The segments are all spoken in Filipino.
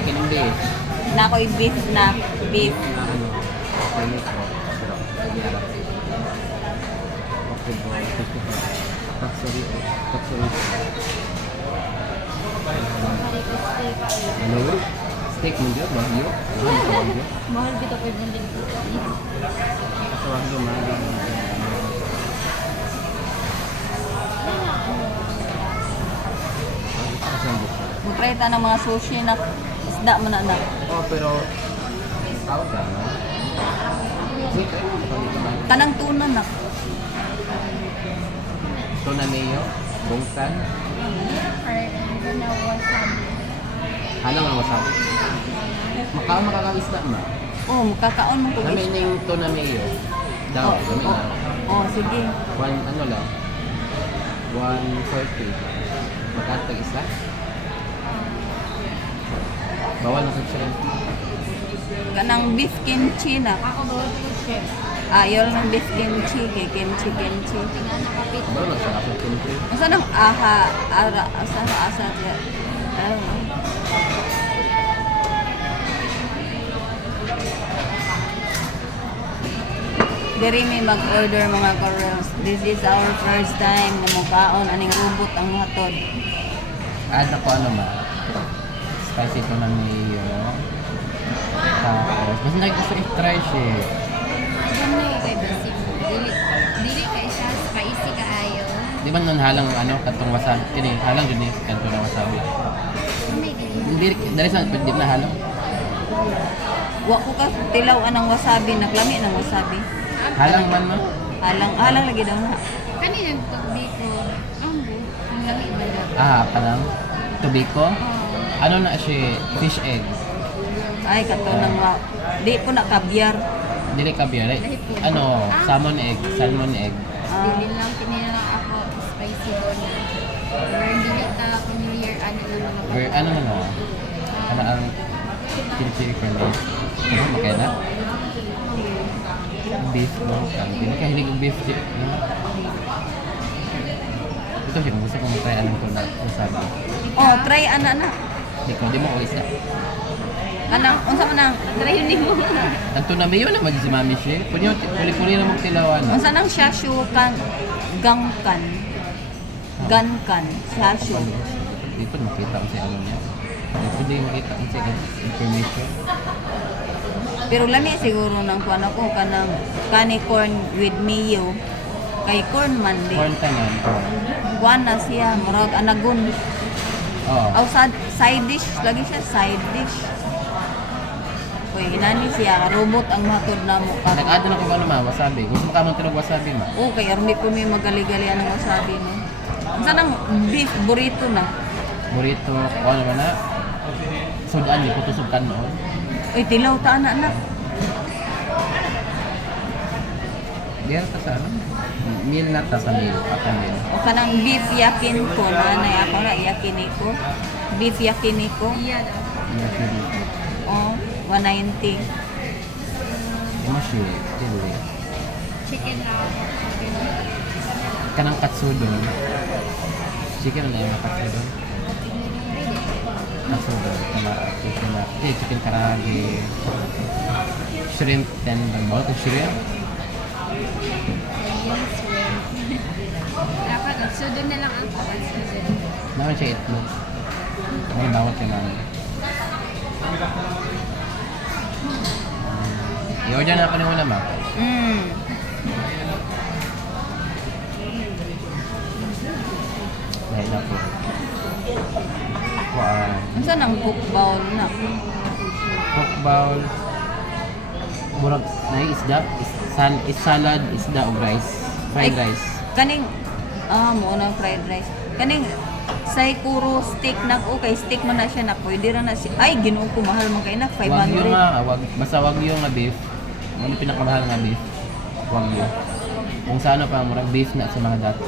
Ay, kinang Na ako'y beef na. Beef. ano, permit ko. Pero, ginarap. Okay po. Sorry. Ano? Steak mo dyan? Wagyu? Mahal ka wagyu? Mahal kita po yung Sa wagyu, mahal lang. Mutry ta ng mga sushi na isda mo na. Oh, pero tawag ka, no? Kanang tuna na. Tuna mayo, bungkan, Or na wasabi. halang ang wasabi. Makakawis na ma. Oh, makakaon mo ko. Kami na yung tuna mayo. Daw, kami na. Oh, sige. Ano lang? 140. Magkatag isa? Bawal na sa shrimp. Kanang beef kimchi na. Ako ba ito chef? Ayaw ng beef kimchi kay kimchi. Tingnan nakapit. Bawal na sa aso kimchi. Asa nang asa siya. I don't know. Diri may mag-order mga Corels. This is our first time na mukaon aning robot ang hatod. Add na ko ano ma? Spicy tuna mayo. Tapos, mas nag-gusto i-try siya. Ano na yung kay Basim? Dili kay siya spicy kaayo. Di ba nun halang ano, katong wasabi? Kini, halang dun eh, kanto na wasabi. May dili. Hindi, dari sa, di na halang. Wa ko ka tilaw anang wasabi, naglami ng wasabi. Halang man ma? Halang lagi daw na. Kanina tugbi ko. Ambo. Ang lami ba na? Ah, parang tubiko. Ano na siya? Fish egg. Ay kato nang wa. Di ko na kabyar. Dili ka biya. Ano, salmon egg. Dili lang pinila lang ako spicy doon na. Or dili ka familiar ano na mga Ano na no? Ano ang kimchi curry? Ano, makaya na? Beef mo. Hindi na kahilig yung beef. Ito siya, kung gusto kong try anong tuna. Wasabi. Oh, try ana na. Di mo ko isa. Kanang unsa man nang try ni mo. Ang tuna mayo na mag si mami siya. Puli-puli na mong tilawan. Unsa nang shashu kan gangkan. Gankan, shashu. Di pa makita ko siya ano niya. Hindi makita ko siya information. Pero lami siguro nang kuan ako kanang kani corn with mayo. Kay corn man di. Corn tanan. Kuan na siya, murag anagon. Oo. Aw side dish lagi siya, side dish. Uy, inani siya, robot ang matod na mo ka. Nag-add na ko ano ma, wasabi. Gusto mo kamang tinog wasabi ma. Okay, armi ko may magali-gali ang wasabi no. Unsa nang beef burrito na? Burrito, ano ba na? Sudan, di puto subkan noon. Uy, tilaw ta ana na. Diyan ta sa ano? Meal na ta sa meal. Ako meal. O kanang beef yakiniko na nay ako na yakiniko. Beef yakiniko. Iya daw. Oh, 190. Imo siya, chili. Chicken lang. Kanang katsudon. Chicken na yung katsudon. Katsudon. Chicken karage. Shrimp tendon. Bawal ko shrimp. Dapat nagsudon na lang ang kapansudon. Naman siya itlog. May bawat yung ano. I-order na ako ng ulam ah. Dahil na po. Unsa nang cook bowl na? Pork bowl. Murag na isda. Salad, isda o rice. Fried Ay, rice. Kaning mo na fried rice. Kaning say puro steak na okay, steak man na siya na pwede ra na siya. Ay, ginuo ko mahal man kay na Wagyu 500. nga. Basta wagyu nga beef. Ano pinakamahal nga beef? Wagyu. Kung sa ano pa, murag beef na sa mga dato.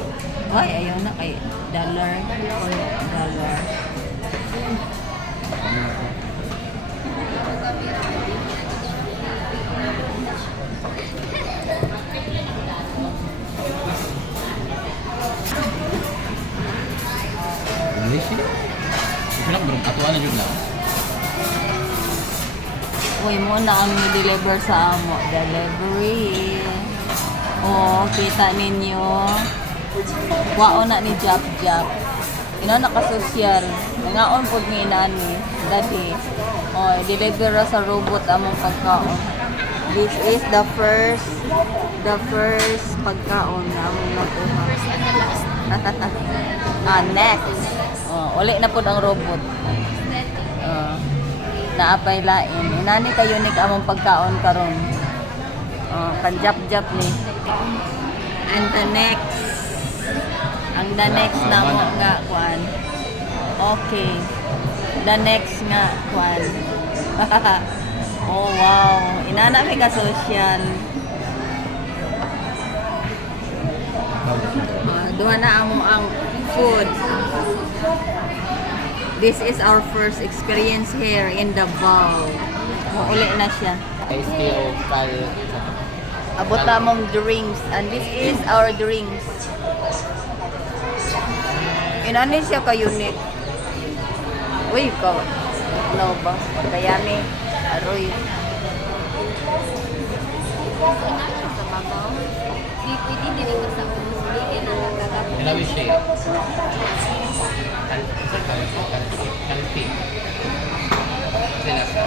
Ay, ayaw na kay dollar. English eh. Ito lang, bro. Atuan na dyan lang. Uy, mo na ang deliver sa amo. Delivery. Oh, kita ninyo. Wao na ni Jap Jap. Ina nakasosyal. Ngaon pud ni inani. Dati. Oh, deliver ra sa robot among pagkaon. This is the first pagkaon na among nakuha. First and the last. Next. Oh, uli na pud ang robot. Naapay lain. Inani kayo ni among pagkaon karon. Kanjap-jap ni. And the next. Ang the next na mo nga kuan. Okay. The next nga kuan. Oh wow. Inana mi ka social. Duha na ang food. This is our first experience here in Davao. Uli na siya. STO kal. Abot na mong drinks. And this is our drinks. Inani siya ka-unique. Uy, ka. No ba? Kayami. Aroy. Sa babaw. Di pwede din ko sa ulo. Hindi na nagkakapit. Ilawi siya. Kalpi. Sila sa.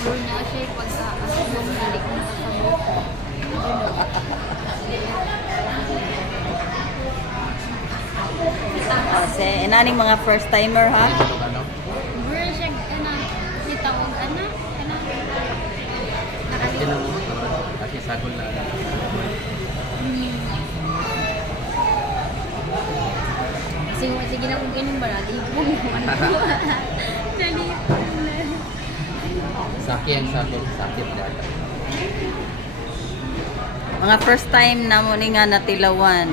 Puro na siya pagka-asumong hilik na sa buko. Kasi inaning mga first timer ha. Ano? Puro siya, sitawag, Kasi na mo. Kasi sagol na. Sige na kung ganun ba natin. Saki ang sagol. Sakit data. Mga first time na mo ni nga natilawan.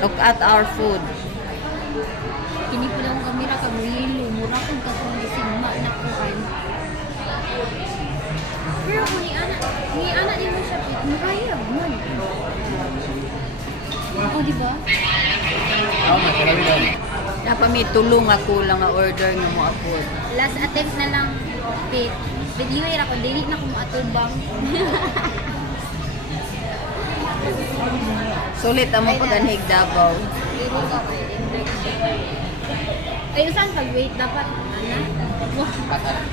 Look at our food. Kini po lang kamera ka rilo. Mura kong kakong gisigma na kuhan. Pero kung ni ana din mo siya, muraya man. O, diba? Oh, matalawi daw. Dapat may tulong ako lang nga order nga mo upload. Last attempt na lang, Pete. Video era ko, dili na kung atubang. Sulit ang mga pagganhig Davao. Dili ka kay Index siya. Ay, usan pag-wait dapat, ana? Patar.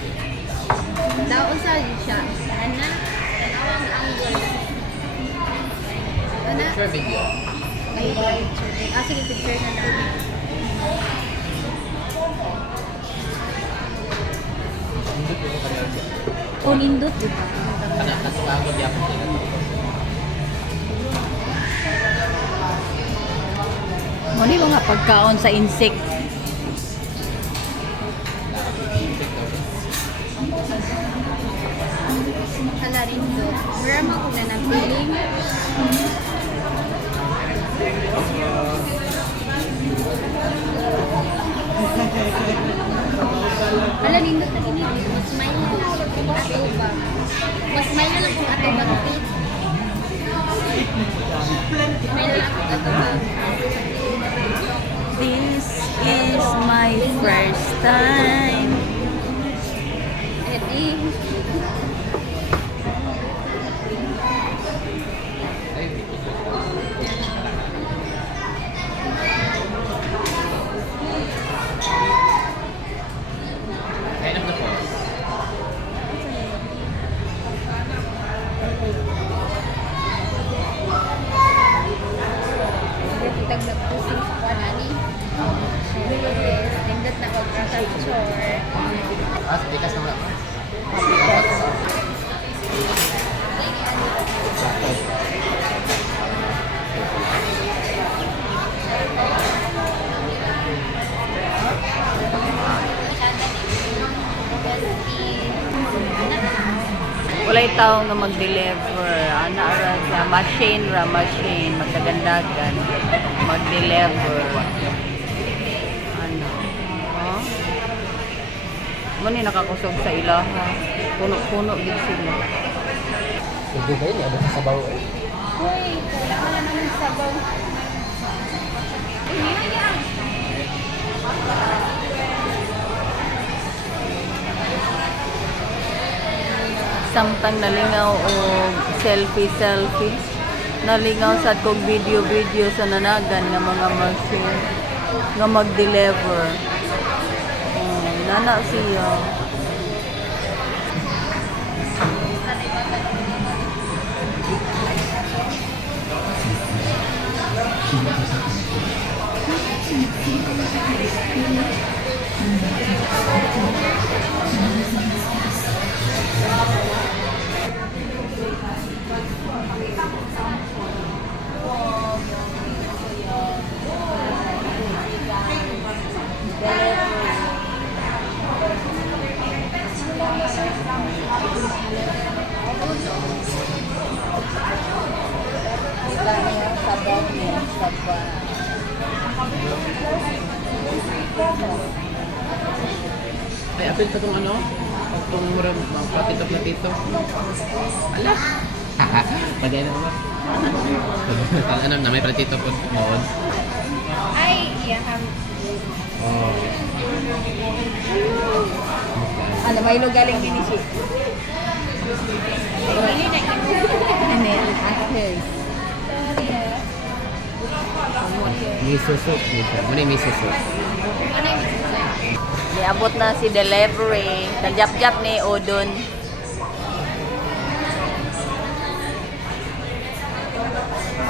Daw usan siya, ana? Tanawang angle. Ana? Sure video. Ay, picture. Sige, picture na lang. Hindi ko kaya. O, nindot, diba? Kana kasuago di ako sila. Muni mga pagkaon sa insect. Hala rin do. Marama ko na nagpiling. Hala rin do. Mas may na lang kung atubang. Mas may na lang kung atubang. May na lang kung atubang. This is my first time. Edi. Ay, video. Kaya naman po. Tag na pusing sa kanani. Nindot na pag-capture. Di ka sama. Walay tao nga mag-deliver. Ana ra sa machine magdagandagan mag-deliver. Ano? Oh? Muni nakakusog sa ilaha. Puno-puno gid sila. Sige ba yun? Ano sa sabaw eh? Uy, kailangan na naman sabaw. Uy, yan. samtang nalingaw o selfie. Nalingaw sa kong video sa nanagan nga mga machine nga mag-deliver. Nana siya. Ay, apil pa itong ano? Itong murang platito. Ala! Pagay na ba? Ano na, may platito po noon. Ay, yeah. Oh. Ano, may galing din siya. Hindi na Ano yan? Actors. Miso soup. Muna yung miso soup. Ano yung isa? Niabot na si delivery. Kagyap-gyap ni Odon.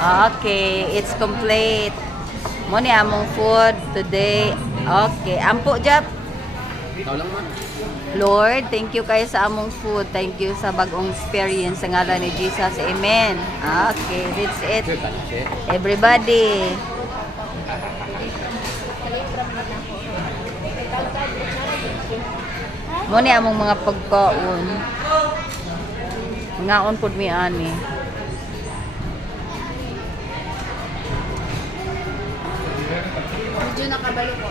Okay, it's complete. Mo ni among food today. Okay, ampo jap. Ikaw lang man. Lord, thank you kayo sa among food. Thank you sa bagong experience sa ngalan ni Jesus. Amen. Okay, that's it. Sure ka na siya. Everybody. Mo ni among mga pagkaon. Ngaon pud mi ani. Medyo nakabalo ko.